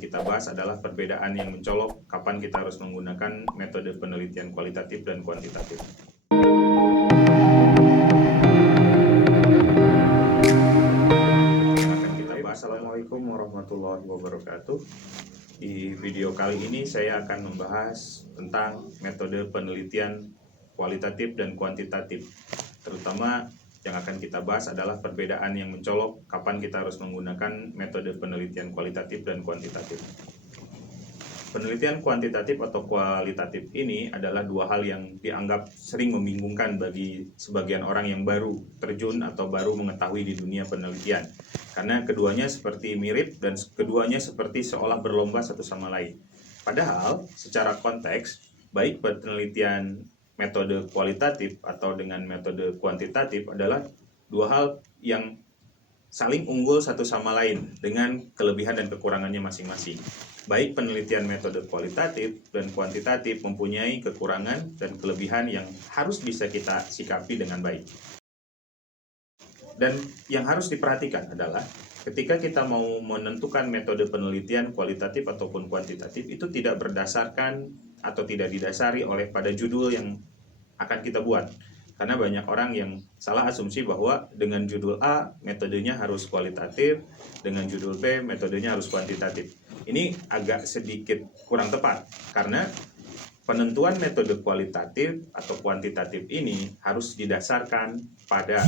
kita bahas adalah perbedaan yang mencolok kapan kita harus menggunakan metode penelitian kualitatif dan kuantitatif. Assalamualaikum warahmatullahi wabarakatuh. Di video kali ini saya akan membahas tentang metode penelitian kualitatif dan kuantitatif. Terutama yang akan kita bahas adalah perbedaan yang mencolok kapan kita harus menggunakan metode penelitian kualitatif dan kuantitatif. Penelitian kuantitatif atau kualitatif ini adalah dua hal yang dianggap sering membingungkan bagi sebagian orang yang baru terjun atau baru mengetahui di dunia penelitian. Karena keduanya seperti mirip dan keduanya seperti seolah berlomba satu sama lain. Padahal secara konteks, baik penelitian metode kualitatif atau dengan metode kuantitatif adalah dua hal yang saling unggul satu sama lain dengan kelebihan dan kekurangannya masing-masing. Baik penelitian metode kualitatif dan kuantitatif mempunyai kekurangan dan kelebihan yang harus bisa kita sikapi dengan baik. Dan yang harus diperhatikan adalah ketika kita mau menentukan metode penelitian kualitatif ataupun kuantitatif itu tidak berdasarkan atau tidak didasari oleh pada judul yang akan kita buat. Karena banyak orang yang salah asumsi bahwa dengan judul A metodenya harus kualitatif, dengan judul B metodenya harus kuantitatif. Ini agak sedikit kurang tepat karena penentuan metode kualitatif atau kuantitatif ini harus didasarkan pada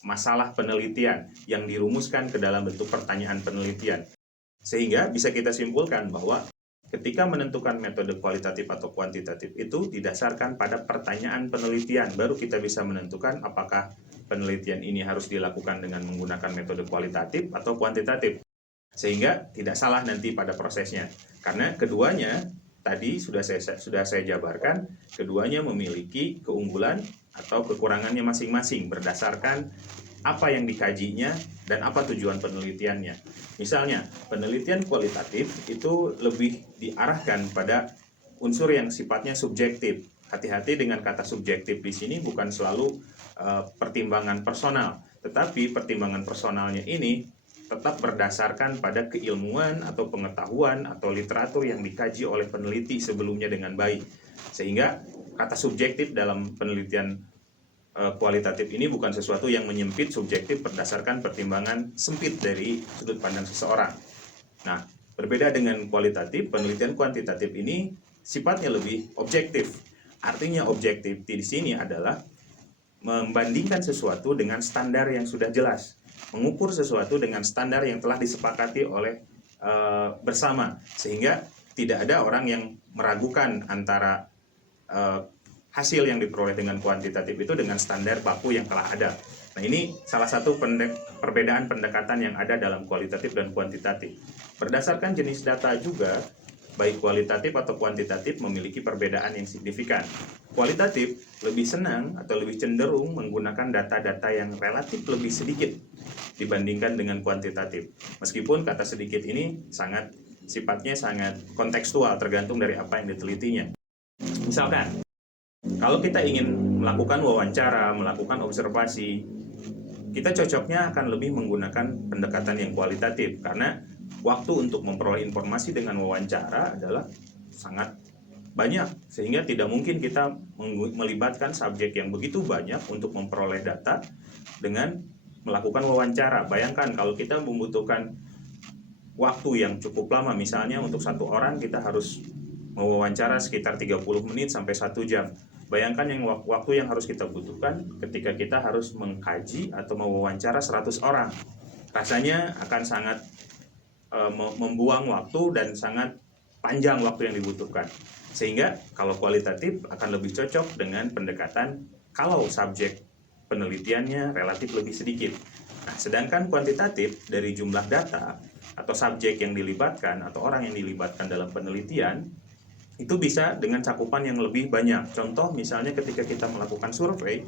masalah penelitian yang dirumuskan ke dalam bentuk pertanyaan penelitian. Sehingga bisa kita simpulkan bahwa ketika menentukan metode kualitatif atau kuantitatif itu didasarkan pada pertanyaan penelitian, baru kita bisa menentukan apakah penelitian ini harus dilakukan dengan menggunakan metode kualitatif atau kuantitatif. Sehingga tidak salah nanti pada prosesnya. Karena keduanya tadi sudah saya jabarkan, keduanya memiliki keunggulan atau kekurangannya masing-masing berdasarkan apa yang dikajinya dan apa tujuan penelitiannya. Misalnya, penelitian kualitatif itu lebih diarahkan pada unsur yang sifatnya subjektif. Hati-hati dengan kata subjektif di sini bukan selalu pertimbangan personal, tetapi pertimbangan personalnya ini tetap berdasarkan pada keilmuan atau pengetahuan atau literatur yang dikaji oleh peneliti sebelumnya dengan baik. Sehingga kata subjektif dalam penelitian kualitatif ini bukan sesuatu yang menyempit subjektif berdasarkan pertimbangan sempit dari sudut pandang seseorang. Nah, berbeda dengan kualitatif, penelitian kuantitatif ini sifatnya lebih objektif. Artinya objektif di sini adalah membandingkan sesuatu dengan standar yang sudah jelas, mengukur sesuatu dengan standar yang telah disepakati oleh bersama, sehingga tidak ada orang yang meragukan antara hasil yang diperoleh dengan kuantitatif itu dengan standar baku yang telah ada. Nah, ini salah satu perbedaan pendekatan yang ada dalam kualitatif dan kuantitatif. Berdasarkan jenis data juga, baik kualitatif atau kuantitatif memiliki perbedaan yang signifikan. Kualitatif lebih senang atau lebih cenderung menggunakan data-data yang relatif lebih sedikit dibandingkan dengan kuantitatif. Meskipun kata sedikit ini sifatnya sangat kontekstual tergantung dari apa yang ditelitinya. Misalkan, kalau kita ingin melakukan wawancara, melakukan observasi, kita cocoknya akan lebih menggunakan pendekatan yang kualitatif karena waktu untuk memperoleh informasi dengan wawancara adalah sangat banyak, sehingga tidak mungkin kita melibatkan subjek yang begitu banyak untuk memperoleh data dengan melakukan wawancara. Bayangkan kalau kita membutuhkan waktu yang cukup lama, misalnya untuk satu orang kita harus mewawancara sekitar 30 menit sampai 1 jam. Bayangkan yang waktu yang harus kita butuhkan ketika kita harus mengkaji atau mewawancara 100 orang. Rasanya akan sangat membuang waktu dan sangat panjang waktu yang dibutuhkan. Sehingga kalau kualitatif akan lebih cocok dengan pendekatan kalau subjek penelitiannya relatif lebih sedikit. Nah, sedangkan kuantitatif dari jumlah data atau subjek yang dilibatkan atau orang yang dilibatkan dalam penelitian itu bisa dengan cakupan yang lebih banyak. Contoh misalnya ketika kita melakukan survei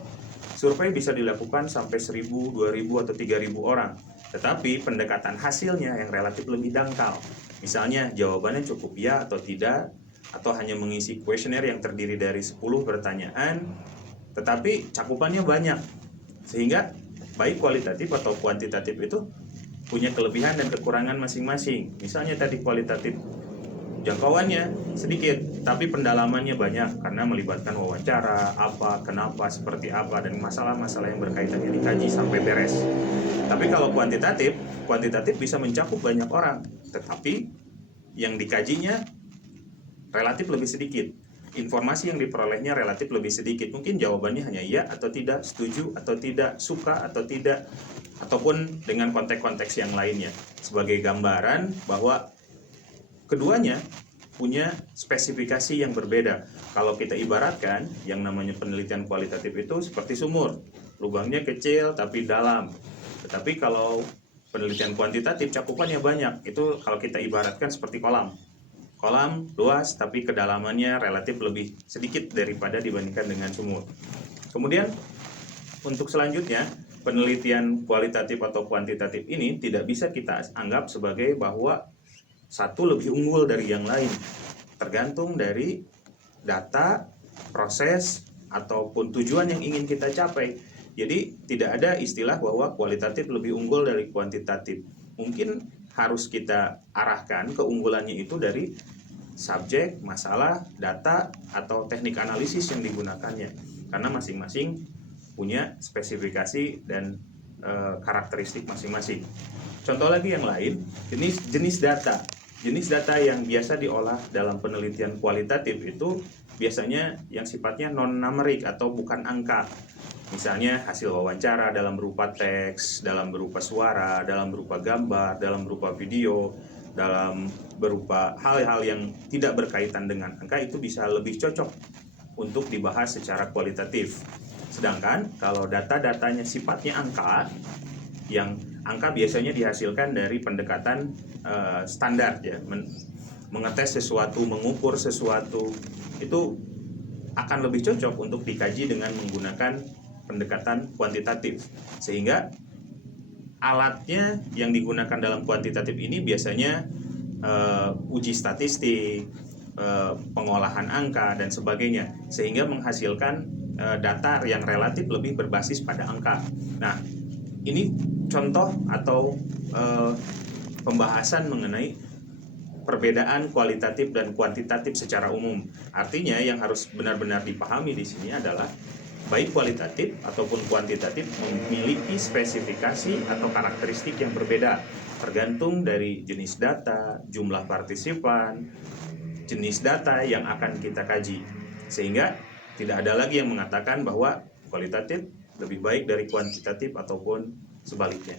bisa dilakukan sampai 1.000, 2.000 atau 3.000 orang. Tetapi pendekatan hasilnya yang relatif lebih dangkal. Misalnya jawabannya cukup ya atau tidak, atau hanya mengisi kuesioner yang terdiri dari 10 pertanyaan, tetapi cakupannya banyak. Sehingga baik kualitatif atau kuantitatif itu punya kelebihan dan kekurangan masing-masing. Misalnya tadi kualitatif, jangkauannya sedikit, tapi pendalamannya banyak karena melibatkan wawancara, apa, kenapa, seperti apa, dan masalah-masalah yang berkaitannya dikaji sampai beres. Tapi kalau kuantitatif bisa mencakup banyak orang, tetapi yang dikajinya relatif lebih sedikit. Informasi yang diperolehnya relatif lebih sedikit. Mungkin jawabannya hanya iya atau tidak, setuju atau tidak, suka atau tidak, ataupun dengan konteks-konteks yang lainnya. Sebagai gambaran bahwa keduanya punya spesifikasi yang berbeda. Kalau kita ibaratkan, yang namanya penelitian kualitatif itu seperti sumur. Lubangnya kecil tapi dalam. Tetapi kalau penelitian kuantitatif cakupannya banyak. Itu kalau kita ibaratkan seperti kolam. Kolam luas tapi kedalamannya relatif lebih sedikit daripada dibandingkan dengan sumur. Kemudian untuk selanjutnya, penelitian kualitatif atau kuantitatif ini tidak bisa kita anggap sebagai bahwa satu lebih unggul dari yang lain. Tergantung dari data, proses, ataupun tujuan yang ingin kita capai. Jadi tidak ada istilah bahwa kualitatif lebih unggul dari kuantitatif. Mungkin harus kita arahkan keunggulannya itu dari subjek, masalah, data, atau teknik analisis yang digunakannya. Karena masing-masing punya spesifikasi dan karakteristik masing-masing. Contoh lagi yang lain, jenis data. Jenis data yang biasa diolah dalam penelitian kualitatif itu biasanya yang sifatnya non-numerik atau bukan angka. Misalnya hasil wawancara dalam berupa teks, dalam berupa suara, dalam berupa gambar, dalam berupa video, dalam berupa hal-hal yang tidak berkaitan dengan angka, itu bisa lebih cocok untuk dibahas secara kualitatif. Sedangkan kalau data-datanya sifatnya angka, yang angka biasanya dihasilkan dari pendekatan standar ya, mengetes sesuatu, mengukur sesuatu, itu akan lebih cocok untuk dikaji dengan menggunakan pendekatan kuantitatif. Sehingga alatnya yang digunakan dalam kuantitatif ini biasanya uji statistik, pengolahan angka, dan sebagainya, sehingga menghasilkan data yang relatif lebih berbasis pada angka. Nah, ini contoh atau pembahasan mengenai perbedaan kualitatif dan kuantitatif secara umum. Artinya yang harus benar-benar dipahami di sini adalah baik kualitatif ataupun kuantitatif memiliki spesifikasi atau karakteristik yang berbeda, tergantung dari jenis data, jumlah partisipan, jenis data yang akan kita kaji. Sehingga tidak ada lagi yang mengatakan bahwa kualitatif lebih baik dari kuantitatif ataupun sebaliknya.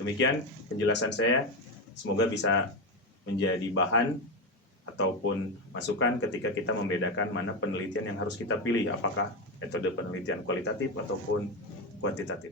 Demikian penjelasan saya, semoga bisa menjadi bahan ataupun masukan ketika kita membedakan mana penelitian yang harus kita pilih, apakah metode penelitian kualitatif ataupun kuantitatif.